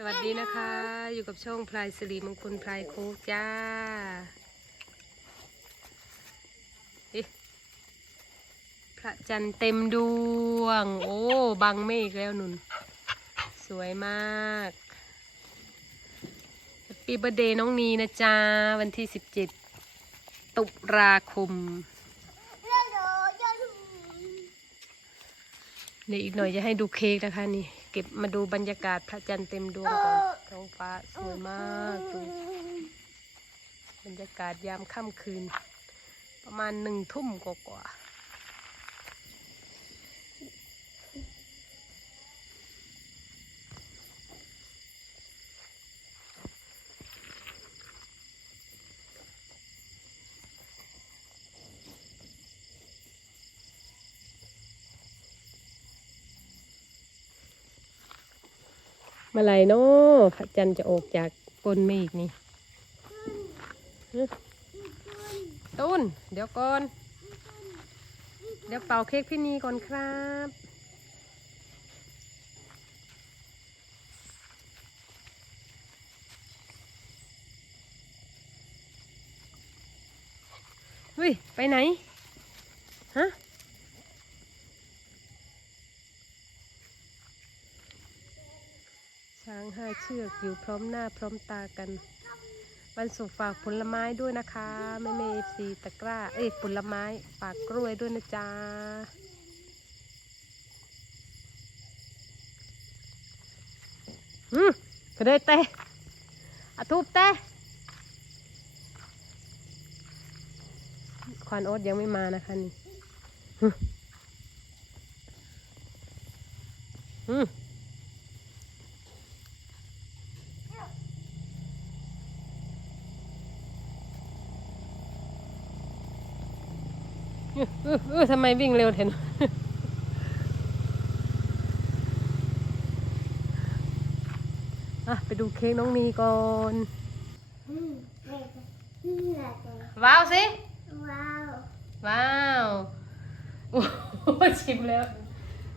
สวัสดีนะคะ อยู่กับช่องพลายสิริมงคลพลายโคกจ้าเอ๊ะพระจันทร์เต็มดวง โอ้ บังเมฆแล้วนุนสวยมากแฮปปี้เบ t ร์ a เดย์น้องนีนะจ๊ะ วันที่17ตุลาคมเดี๋ยวอีกหน่อยจะให้ดูเค้กนะคะนี่ เก็บมาดูบรรยากาศพระจันทร์เต็มดวงก่อนท้องฟ้าสวยมากดูบรรยากาศยามค่ำคืน ประมาณหนึ่งทุ่มกว่าๆ เมื่อไรเนาะพระจันทร์จะออกจากก้นเมฆนี่ต้นเดี๋ยวก่อน เดี๋ยวเป่าเค้กพี่นีก่อนครับเฮ้ย ไปไหน ฮะ ช้างห้าเชื อยู่พร้อมหน้าพร้อมตากัน วันศุกร์ฝากผลไม้ด้วยนะคะแม่เมฟซีตะกร้า เอ้ยผลไม้ฝากกล้วยด้วยนะจ๊ะอืมก็ได้เตะอะทุบเตะควานโอ๊ตยังไม่มานะคะนี่อืม อืมเออเออเออทำไมวิ่งเร็วเห็นอะไปดูเค้กน้องนีก่อน ว้าวสิ ว้าว ว้าวโอ้โหชิมแล้ว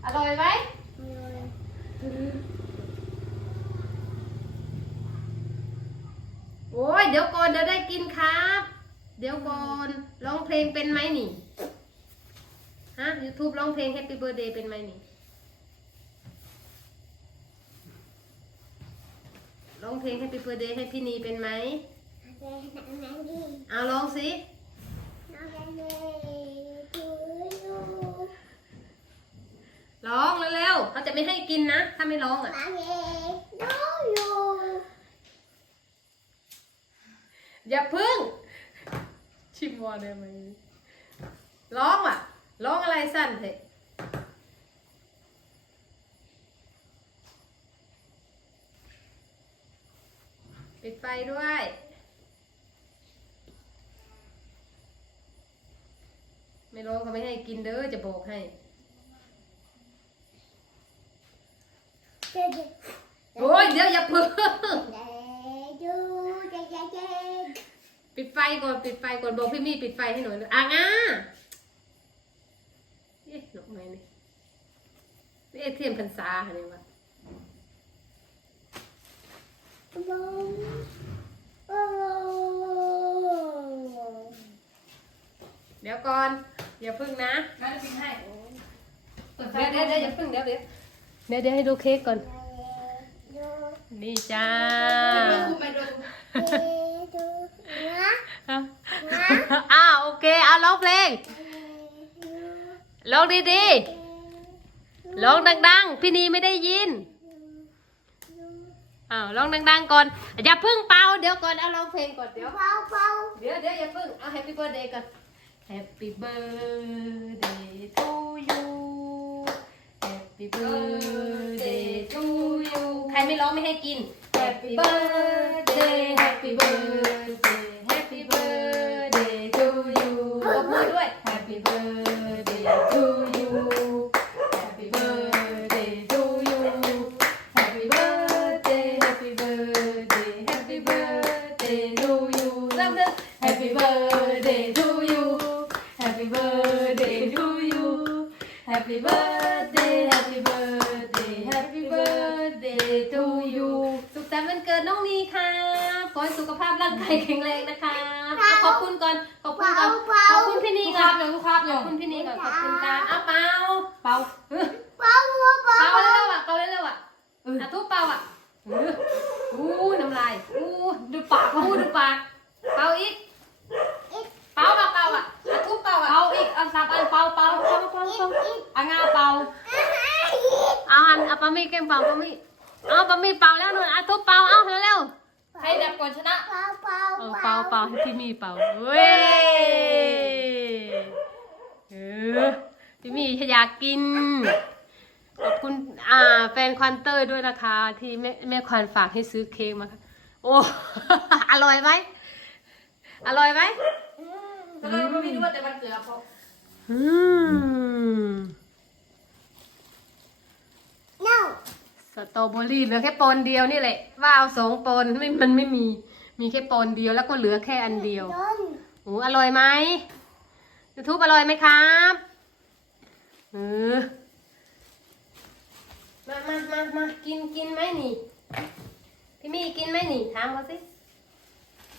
อร่อยไหมโอ้ยเดี๋ยวก่อนเดี๋ยวได้กินครับ เดี๋ยวก่อนร้องเพลงเป็นไหมนี่ ฮะ YouTube ร้องเพลง Happy Birthday เป็นไหมนี่ร้องเพลง Happy Birthday ให้พี่นีเป็นไหมเอาร้องสิร้องเร็วๆเขาจะไม่ให้กินนะ ถ้าไม่ร้องอะอย่าพึ่ง ชิมวอได้ไหมร้องอะ ร้องอะไรสั้นเถอะปิดไฟด้วย ไม่ร้องเขาไม่ให้กินเด้อจะบอกให้โอ้ยเดี๋ยวอย่าพึ่งปิดไฟก่อนปิดไฟก่อนบอกพี่มี่ปิดไฟให้หน่อยเลยอะง่าเอ๊ะหนกไหมนี่นี่ เอ๊ะเทียมพรรษาอะไรวะเดี๋ยวก่อนอย่าพึ่งนะมาจะกินให้เปิดไฟเดี๋ยวเดี๋ยวเดี๋ยวอย่าพึ่งเดี๋ยวเดี๋ยวเดี๋ยวเดี๋ยวให้ดูเค้กก่อน นี่จ้าดูไปดูอ้าวโอเค เอาร้องเพลงร้องดีๆ ร้องดัง ๆ พี่นีไม่ได้ยินอ้าวร้องดัง ๆ ก่อนอย่าพึ่งเป่าเดี๋ยวก่อนเอาร้องเพลงก่อนเดี๋ยวเดี๋ยวเดี๋ยวอย่าพึ่งเอา Happy Birthday ก่อน Happy Birthday to you Happy Birthday to you ใครไม่ร้องไม่ให้กิน Happy Birthday Happy Birthday Happy Birthday to you ปรบมือด้วย Happy Birthday to you Happy Birthday to you Happy Birthday Happy Birthday Happy Birthday to you เริ่มเลย Happy Birthday to you Happy Birthday to you Happy birthday Happy birthday Happy birthday to you สุญวันเกิดน้องนีค่ะขอให้สุขภาพร่างกายแข็งแรงนะคะอะขอบคุณก่อน ขอบคุณก่อน ขอบคุณพี่นีนี่ก่คอรันบอยู่ครับอขยู่อบคุณพี่นีก่อน ขอบคุณการเอาเปล่าเปล่าเออเป่าเร็วๆอะเป่าเร็วๆอะอะทุบเป่าอะเอออู้น้ำลายอู้ดูปากอู้ดูปากเป่าอีกเป่าเป่าเอีกอันสับอันเปล่าเปล่าเปล่าเปล่าเป่าอันงาเปล่าเอาอันเอาปามี่แกมเป่าปามี่เอาปามี่เป่าแล้วนู่นอะทุบเป่าเอาเร็วใครดับก่อนชนะเออเป่าเป่าให้พี่มีเป่าเว้ยเออพี่มีอยากกินขอบคุณอ่าแฟนควันเตอร์ด้วยนะคะ ที่แม่แม่ควันฝากให้ซื้อเค้กมาค่ะโอ้อร่อยไหมอร่อยไหม ก็เลยไม่รู้ว่าแต่มันเกลือเพราะอืมสตรอเบอรี่เหลือแค่ปอนเดียวนี่แหละ ว่าเอาสองปอนไม่มันไม่มี มีแค่ปอนเดียวแล้วก็เหลือแค่อันเดียวโอ้อร่อยไหมยูทูบอร่อยไหมครับเออมามามามากินกินไหมนี่ พี่มี่กินไหมนี่ถามเขาสิ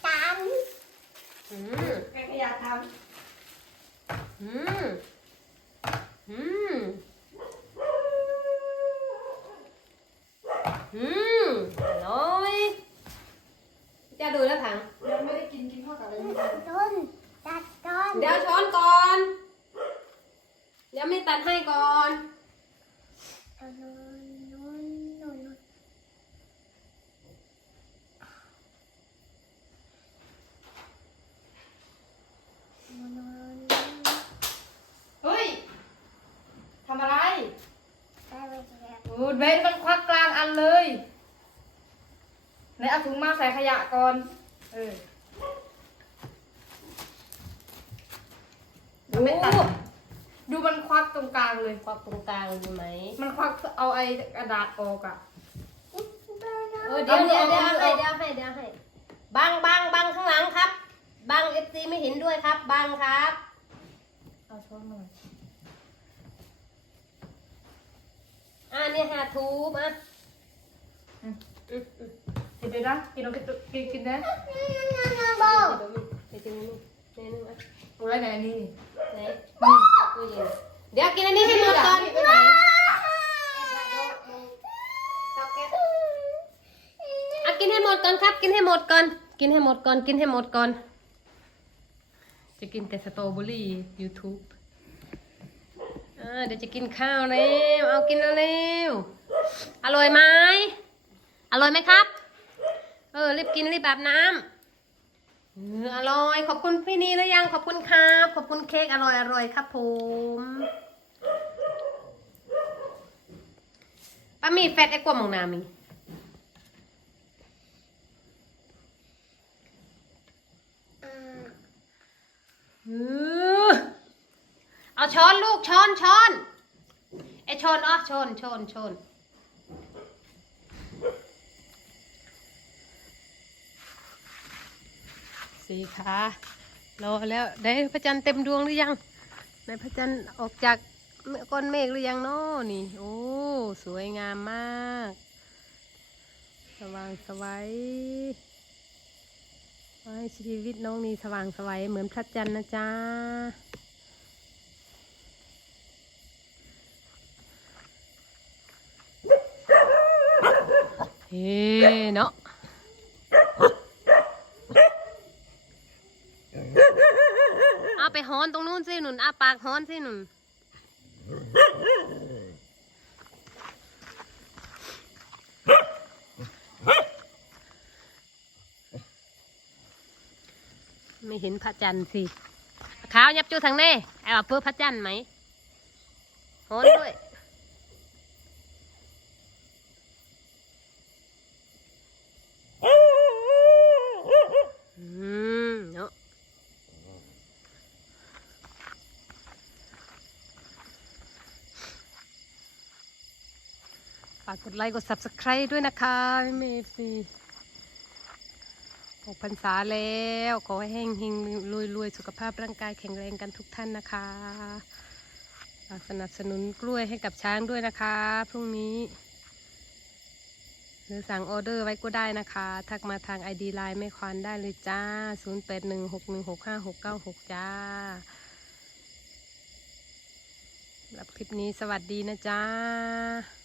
อืม ใครก็อยากทอืมอืมอืมอร่อยจะดูแล้วถังำยังไม่ได้กินกินข้าวกับอะไรไม่ได้ เดี๋ยวช้อนก่อน เดี๋ยวไม่ตัดให้ก่อน เฮ้ยทำอะไร โอ้เบนมันควักกลางอันเลยไหนเอาถุงมาใส่ขยะก่อน เออมันไม่ตัด ดูมันควักตรงกลางเลย ควักตรงกลางดูไหม มันควักเอาไอ้กระดาษออกอะเออเดี๋ยวเดี๋ยวเดี๋ยวให้เดี๋ยวให้เดี๋ยวให้บังบังบังข้างหลังครับ บังเอฟซีไม่เห็นด้วยครับ บังครับ เอาช้อนมาหน่ อยอ่าเนี่ยหาทูมาอืมอืมอืมกินเลยนะกินเอากินกินกินนะเดี๋ยวมีเดี๋ยวจะมีเดี๋ยวนึงอะโอ้ยไหนนี่ไหนตู้เย็นเดี๋ยวกินอันนี้ให้หมดก่อนไปไหนอะกินให้หมดก่อนครับ กินให้หมดก่อน กินให้หมดก่อน กินให้หมดก่อน จะกินแต่สตรอเบอรี่ YouTube อเดี๋ยวจะกินข้าวแล้วเอากินแล้วเร็วอร่อยไหมอร่อยไหมครับ เออรีบกินรีบแบบน้ำอร่อย ขอบคุณพี่นีหรือยังขอบคุณครับ ขอบคุณเค้กอร่อยอร่อยครับผมป้ามีแฟตไอ้กวมองนามี เออ เอาช้อนลูกช้อนช้อนไอช้อนอ๋อช้อนช้อนช้อนสีขารอแล้วได้พระจันทร์เต็มดวงหรือยังในพระจันทร์ออกจากก้อนเมฆหรือยังเนาะนี่โอ้สวยงามมาก สว่างสวัยให้ชีวิตน้องนีสว่างไสวัยเหมือนพระจันทร์นะจ๊ะ เฮ้เนาะเอาไปฮ้อนตรงนู้นสิหนุนอาปากฮ้อนสิหนุนไม่เห็นพระจันทร์สิขาวยับจูทางน่ไอ้ว่าเพื่อพระจันทร์ไหมฮ้อนด้วย อืมเนาะฝากกดไลค์กด subscribe ด้วยนะคะพี่เมฟซีหกพรรษาแล้ว ขอให้แห้งเฮงรวยรวยสุขภาพร่างกายแข็งแรงกันทุกท่านนะคะฝากสนับสนุนกล้วยให้กับช้างด้วยนะคะ พรุ่งนี้ หรือสั่งออเดอร์ไว้ก็ได้นะคะ ทักมาทาง ID ไลน์แม่ควานได้เลยจ้า 0816165696 จ้าสำหรับคลิปนี้สวัสดีนะจ้า